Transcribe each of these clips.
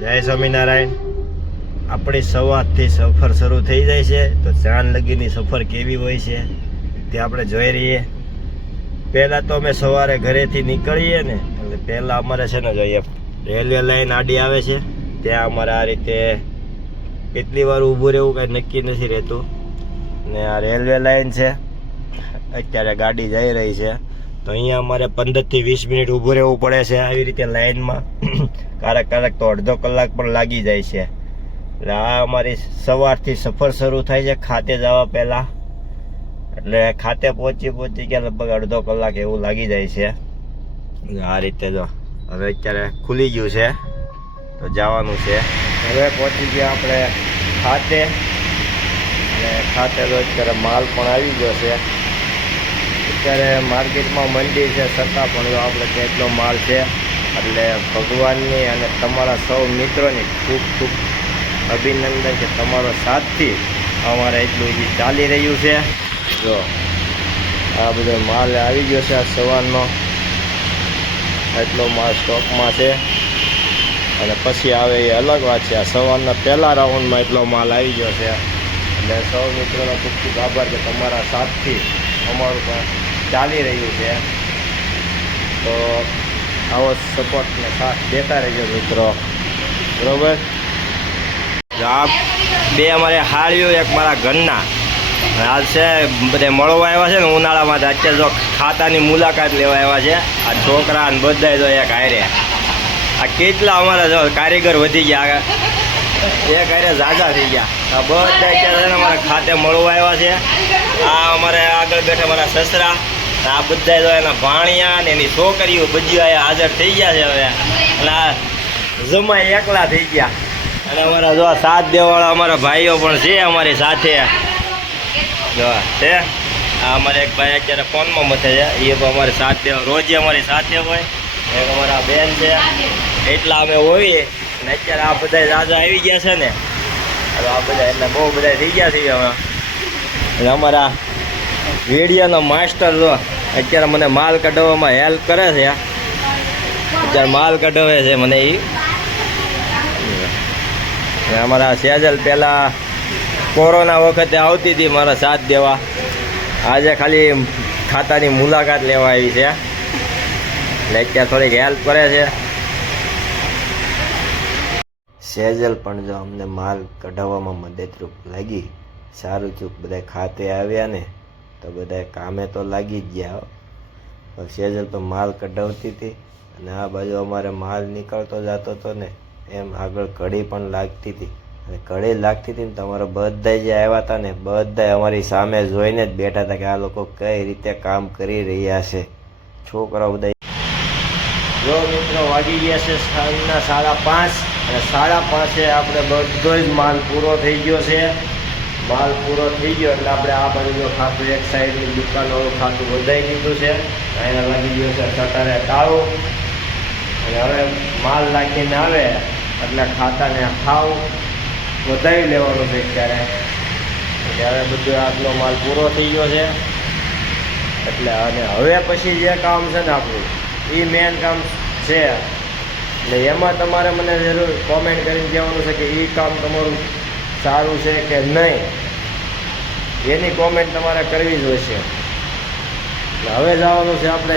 જય સ્વામિનારાયણ। આપણી સવારથી સફર શરૂ થઈ જાય છે તો ચાંદ લગીની સફર કેવી હોય છે તે આપણે જોઈ રહીએ। પહેલાં તો અમે સવારે ઘરેથી નીકળીએ ને એટલે પહેલાં અમારે છે ને જોઈએ રેલવે લાઈન આડી આવે છે ત્યાં અમારે આ રીતે કેટલી વાર ઊભું રહેવું કાંઈ નક્કી નથી રહેતું ને આ રેલવે લાઈન છે। અત્યારે ગાડી જઈ રહી છે તો અહીંયા અમારે 15 થી 20 મિનિટ ઊભું રહેવું પડે છે આવી રીતે લાઈનમાં। ક્યારેક તો અડધો કલાક પણ લાગી જાય છે। એટલે આ અમારી સવારથી સફર શરૂ થાય છે ખાતે જવા પહેલાં। એટલે ખાતે પહોંચી ગયા લગભગ અડધો કલાક એવું લાગી જાય છે। આ રીતે જો હવે અત્યારે ખુલી ગયું છે તો જવાનું છે। હવે પહોંચી ગયા આપણે ખાતે અને ખાતે તો અત્યારે માલ પણ આવી ગયો છે। અત્યારે માર્કેટમાં મંદી છે છતાં પણ જો આપણે કેટલો માલ છે એટલે ભગવાનની અને તમારા સૌ મિત્રોની ખૂબ ખૂબ અભિનંદન કે તમારો સાથથી અમારે એટલું જે ચાલી રહ્યું છે। જો આ બધો માલ આવી ગયો છે આ સવારનો એટલો માલ સ્ટોકમાં છે અને પછી આવે એ અલગ વાત છે। આ સવારના પહેલા રાઉન્ડમાં એટલો માલ આવી ગયો છે એટલે સૌ મિત્રોનો ખૂબ ખૂબ આભાર કે તમારા સાથથી અમારું પણ ચાલી રહ્યું છે। તો આવો સપોર્ટ ને સાથ દેતા રહેજો મિત્રો, બરોબર। આ બે અમારે હાળીઓ એક મારા ઘરના હાલ છે બધે મળવા આવ્યા છે ને ઉનાળામાં અત્યારે જો ખાતાની મુલાકાત લેવા આવ્યા છે આ છોકરા ને બધા જો એક હારે આ કેટલા અમારા જો કારીગર વધી ગયા એક હારે ઝાઝા થઈ ગયા આ બધા અત્યારે છે ને અમારા ખાતે મળવા આવ્યા છે। આ અમારે આગળ બેઠા મારા સસરા આ બધા જો એના ભાણિયા ને એની છોકરીઓ બધી હાજર થઈ ગયા છે હવે અને આ જમાઈ એકલા થઈ ગયા અને અમારા જો સાથ દેવાવાળા અમારા ભાઈઓ પણ છે અમારી સાથે જો છે। આ અમારે એક ભાઈ અત્યારે ફોનમાં મથે છે એ પણ અમારી સાથે રોજે અમારી સાથે હોય। એક અમારા બેન છે એટલા અમે હોઈએ અને અત્યારે આ બધા રાજા આવી ગયા છે ને આ બધા એટલે બહુ બધા થઈ ગયા છે અમે અને અમારા વેડિયાનો માસ્ટર જો અત્યારે મને માલ કઢાવવામાં હેલ્પ કરે છે। અત્યારે માલ કઢાવે છે મને એ અમારા સેજલ પહેલાં કોરોના વખતે આવતી હતી મારા સાથ દેવા આજે ખાલી ખાતાની મુલાકાત લેવા આવી છે એટલે અત્યારે થોડીક હેલ્પ કરે છે। સેજલ પણ જો અમને માલ કઢાવવામાં મદદરૂપ લાગી। સારું ચૂક બધા ખાતે આવ્યા ને તો બધા કામે તો લાગી જ ગયા। સેજલ તો માલ કઢાવતી હતી અને આ બાજુ અમારે માલ નીકળતો જતો હતો ને એમ આગળ ઘડી પણ લાગતી હતી અને ઘડી લાગતી હતી ને તમારા બધા જે આવ્યા હતા ને બધા અમારી સામે જોઈને જ બેઠા હતા કે આ લોકો કઈ રીતે કામ કરી રહ્યા છે। છોકરાઓ બધા જો મિત્રો વાગી ગયા છે સાંજના 5:30 અને 5:30 આપણે બધો જ માલ પૂરો થઈ ગયો છે। માલ પૂરો થઈ ગયો એટલે આપણે આ બાજુ ખાતું એક સાઈડની દુકાનવાળું ખાતું વધારી દીધું છે। અહીંયા લાગી ગયું છે શટરે તાળું અને હવે માલ લાગીને આવે એટલે ખાતાને ખાવ વધારી લેવાનું છે ત્યારે બધું આટલો માલ પૂરો થઈ ગયો છે એટલે અને હવે પછી જે કામ છે ને આપણું એ મેન કામ છે એટલે એમાં તમારે મને જરૂર કોમેન્ટ કરીને કહેવાનું છે કે એ કામ તમારું સારું છે કે નહીં એની કોમેન્ટ તમારે કરવી જ હોય છે। એટલે હવે જવાનું છે આપણે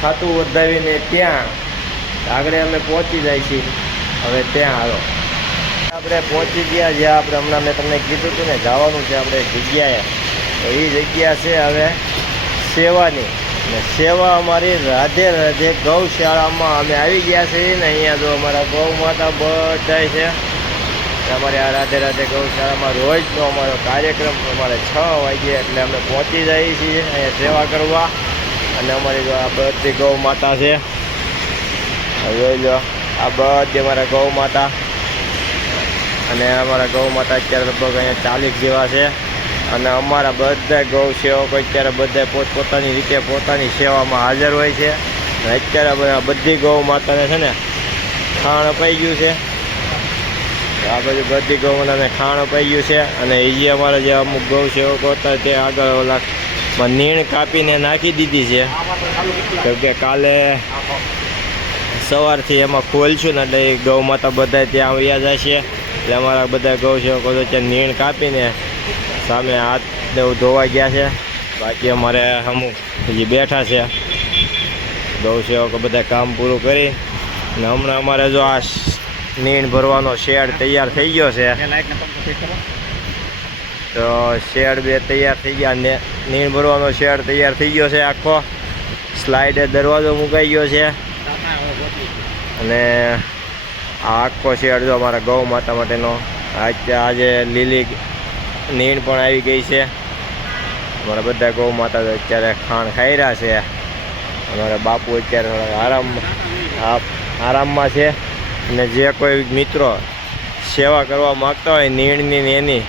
ખાતું વધાવીને ત્યાં આગળ અમે પહોંચી જાય છીએ। હવે ત્યાં હાલો આપણે પહોંચી ગયા જ્યાં આપણે હમણાં મેં તમને કીધું હતું ને જવાનું છે આપણે જગ્યાએ તો એ જગ્યા છે હવે સેવાની અને સેવા અમારી રાધે રાધે ગૌશાળામાં અમે આવી ગયા છીએ ને અહીંયા જો અમારા ગૌ માતા બધા છે અમારે આ રાધે રાધે ગૌશાળામાં રોજનો અમારો કાર્યક્રમ અમારે 6 વાગ્યે એટલે અમે પહોંચી જઈએ છીએ અહીંયા સેવા કરવા અને અમારી જો આ બધી ગૌ માતા છે જોઈ લો આ બધી અમારા ગૌ માતા અને અમારા ગૌ માતા અત્યારે લગભગ અહીંયા 40 જેવા છે અને અમારા બધા ગૌ સેવકો અત્યારે બધા પોતપોતાની રીતે પોતાની સેવામાં હાજર હોય છે અને અત્યારે બધી ગૌ માતાને છે ને ખાણ અપાઈ ગયું છે। આ બાજુ બધી ગૌ માતાને ખાણ અપાઈ ગયું છે અને એ જે અમારા જે અમુક ગૌ સેવકો હતા તે આગળ ઓલા નીણ કાપીને નાખી દીધી છે કેમ કે કાલે સવારથી એમાં ખોલશું ને એટલે એ ગૌ માતા બધા ત્યાં આવ્યા જાય છે. એટલે અમારા બધા ગૌ સેવકો તો ત્યાં નીણ કાપીને સામે હાથ ને એવું ધોવા ગયા છે. બાકી અમારે અમુક હજી બેઠા છે ગૌ સેવકો બધા કામ પૂરું કરી. અને હમણાં અમારે જો આ નીણ ભરવાનો શેડ તૈયાર થઈ ગયો છે. તો શેડ બે તૈયાર થઈ ગયા ને નીણ ભરવાનો શેડ તૈયાર થઈ ગયો છે. આખો સ્લાઇડે દરવાજો મુકાઈ ગયો છે. અને આ આખો શેડ જો અમારા ગૌ માતા માટેનો આજે લીલી નીણ પણ આવી ગઈ છે. અમારા બધા ગૌ માતા અત્યારે ખાણ ખાઈ રહ્યા છે. અમારા બાપુ અત્યારે થોડા આરામમાં છે. અને જે કોઈ મિત્રો સેવા કરવા માગતા હોય નીણની ને એની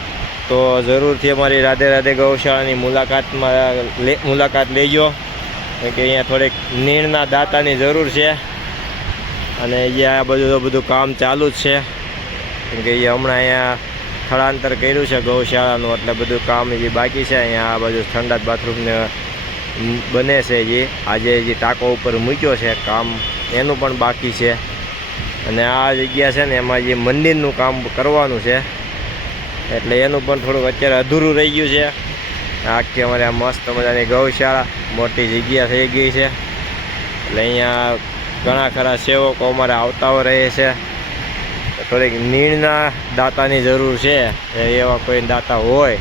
તો જરૂરથી અમારી રાધે રાધે ગૌશાળાની મુલાકાત લેજો. કે અહીંયા થોડીક નીણના દાતાની જરૂર છે. અને અહીંયા બધું કામ ચાલુ જ છે. કેમ કે એ હમણાં અહીંયા સ્થળાંતર કર્યું છે ગૌશાળાનું, એટલે બધું કામ જે બાકી છે. અહીંયા આ બાજુ ઠંડા બાથરૂમને બને છે. જે આજે જે ટાંકો ઉપર મૂક્યો છે કામ એનું પણ બાકી છે. અને આ જગ્યા છે ને એમાં જે મંદિરનું કામ કરવાનું છે, એટલે એનું પણ થોડુંક અત્યારે અધૂરું રહી ગયું છે. આખી અમારે આ મસ્ત મજાની ગૌશાળા મોટી જગ્યા થઈ ગઈ છે. એટલે અહીંયા ઘણા ખરા સેવકો અમારે આવતા રહે છે. થોડીક નીણના દાતાની જરૂર છે. એવા કોઈ દાતા હોય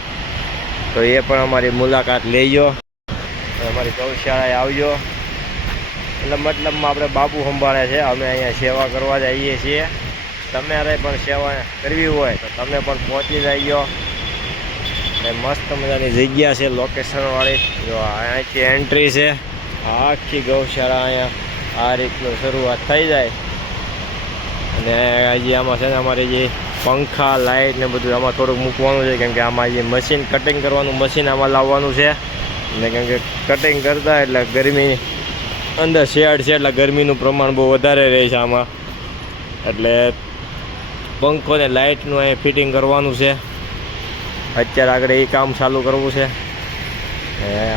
તો એ પણ અમારી મુલાકાત લેજો, અમારી ગૌશાળાએ આવજો. એટલે મતલબમાં આપણે બાપુ સંભાળે છે, અમે અહીંયા સેવા કરવા જઈએ છીએ. તમારે પણ સેવા કરવી હોય તો તમે પણ પહોંચી જઈજો. મસ્ત મજાની જગ્યા છે લોકેશનવાળી. જો અહીંથી એન્ટ્રી છે. આખી ગૌશાળા અહીંયા આ રીતનું શરૂઆત થઈ જાય. અને હજી આમાં છે ને અમારે જે પંખા લાઇટ ને બધું આમાં થોડુંક મૂકવાનું છે. કેમ કે આમાં જે મશીન કટિંગ કરવાનું મશીન આમાં લાવવાનું છે. અને કેમ કે કટિંગ કરતા એટલે ગરમી અંદર શેડ છે એટલે ગરમીનું પ્રમાણ બહુ વધારે રહે છે આમાં. એટલે પંખો ને લાઇટનું અહીં ફિટિંગ કરવાનું છે. અત્યારે આગળ એ કામ ચાલુ કરવું છે.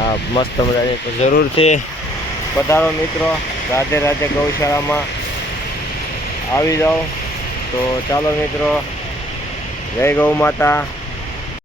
આ મસ્ત મજાની તો જરૂરથી પધારો મિત્રો, રાધે રાધે ગૌશાળામાં આવી જાઓ. તો ચાલો મિત્રો, જય ગૌ માતા.